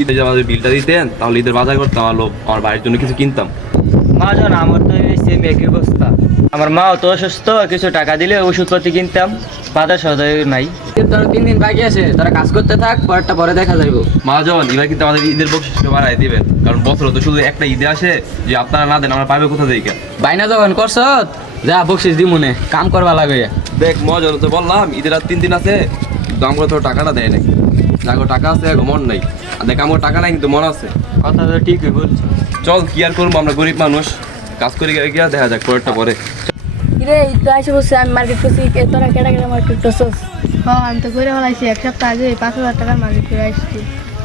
ঈদে যে আমাদের বিলটা দিতেন তাহলে ঈদের বাজার করতাম, আমার বাড়ির জন্য কিছু কিনতাম। মহাজন আমার তো এই সেম একই অবস্থা। আমার মাও তো অসুস্থ, কিছু টাকা দিলে ওষুধপাতি কিনতাম, বাজার সদাই নাই। তোর 3 দিন বাকি আছে, তোরা কাজ করতে থাক, পরেরটা পরে দেখা যাইবো। মহাজন এবার কিন্তু আমাদের ঈদের বকশিসটা বাড়াই দিবেন, কারণ বছর তো শুধু একটা ঈদে আসে, যে আপনারা না দেন আমরা পাবে কোথা থেকে? বাইনা যখন করছ যা বকশিস দি মনে কাম করবা লাগে। দেখ মহাজন তো বললাম ঈদের আর 3 দিন আছে, কিন্তু আমরা তো টাকাটা দেয় নাই। দেখো টাকা আছে এখন মন নাই, আর দেখ আমার টাকা নাই কিন্তু মন আছে। কথা তো ঠিকই বলছো। চল কি আর করবো, আমরা গরিব মানুষ, কাজ করে গিয়ে দেখা যাক পরেরটা পরে। কিরে তো আইসে বসে আমি মার্কেট করছি, তোরা কেটা কেটা মার্কেট করছস? হ্যাঁ আমি তো করে ফেলাইছি, এক সপ্তাহ আগে 5,000 টাকার মার্কেট করে আসছি।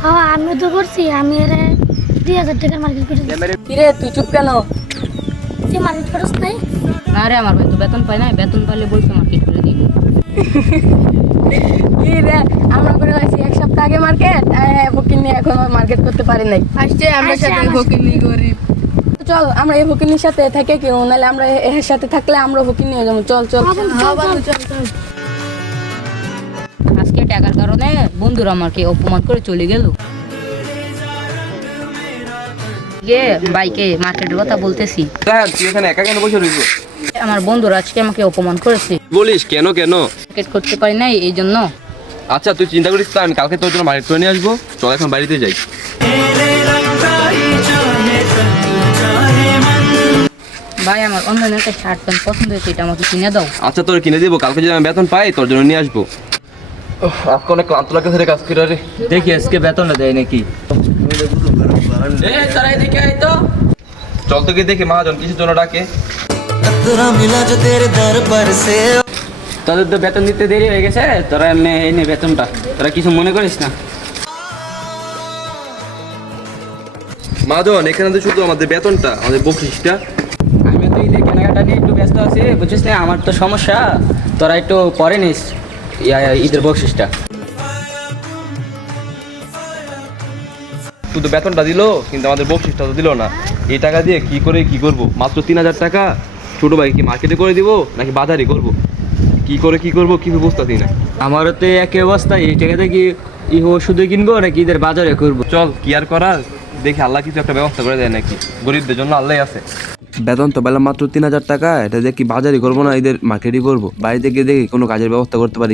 হ্যাঁ আমি তো করছি, আমি এর 2,000 টাকার মার্কেট করে দিচ্ছি। কিরে তুই চুপ কেন? তুই মার্কেট করছ নাই? না রে, আমার ভাই তো বেতন পায় না, বেতন পাইলে বলছে মার্কেট করে দিই। কি রে আমরা করে আইছি এক সপ্তাহ আগে মার্কেট, ফকির নিয়ে এখন মার্কেট করতে পারি নাই। আসছে আমরা আসছে, সাথে আসছে। ফকিনি গরিব। চল আমরা এই ফকিরনির সাথে থেকে কেউ নাহলে আমরা এর সাথে থাকলে আমরা ফকির নিয়ে যাবো। চল চল হ্যাঁ বাবু চল চল। আজকে টাকার কারণে বন্ধুরা আমাকে অপমান করে চলে গেল। বাইকে মার্কেটের কথা বলতেছি, দেখ তুই এখানে একা কেন বসে রইবো? আমার বন্ধুরা আজকে আমাকে অপমান করেছে, বলিস কেন কেন? মার্কেট করতে পারি নাই এই জন্য। আচ্ছা তুই চিন্তা করিস না, আমি কালকে তোর জন্য মার্কেট করে নিয়ে আসবো। চল এখন বাড়িতে যাই। ভাই আমার অনলাইনে একটা শার্ট প্যান্ট পছন্দ হয়েছে, এটা আমাকে কিনে দাও। আচ্ছা তোর কিনে দিবো, কালকে যদি আমি বেতন পাই তোর জন্য নিয়ে আসবো। আজকে অনেক ক্লান্ত লাগছে রে কাজ করে রে। দেখি আজকে বেতনটা দেয় নাকি। তোরা এদিকে আয় তো। চল তো গিয়ে দেখি মহাজন কিসের জন্য ডাকে। তোদের তো বেতন দিতে দেরি হয়ে গেছে, তোরা এমনি এই নে বেতনটা, তোরা কিছু মনে করিস না। মহাজন এখানে তো শুধু আমাদের বেতনটা, আমাদের বকশিসটা। আমি তো ঈদের কেনাকাটা নিয়ে একটু ব্যস্ত আছি, বুঝছিস না, আমার তো সমস্যা। তোরা একটু পরে নিস ঈদের বকশিসটা। শুধু বেতনটা দিলো কিন্তু আমাদের বকশিসটা তো দিলো না। এই টাকা দিয়ে কি করে কি করব? মাত্র 3,000 টাকা। ছোট ভাই কি মার্কেটে করে দিব নাকি বাজারে করব? কি করে কি করব কি বুঝতেছি না। আমারও তো একই অবস্থা, এই টাকাতে কি ওষুধে কিনবো নাকি ঈদের বাজারে করবো? চল কি আর করার, দেখি আল্লাহ কিছু একটা ব্যবস্থা করে দেয় নাকি। গরিবদের জন্য আল্লাহ আছে। বেতন তো পেলাম মাত্র 3,000 টাকা, এটা দিয়ে কি বাজারই করবো না ঈদের মার্কেটই করবো? বাড়িতে গিয়ে দেখি কোনো কাজের ব্যবস্থা করতে পারি কি।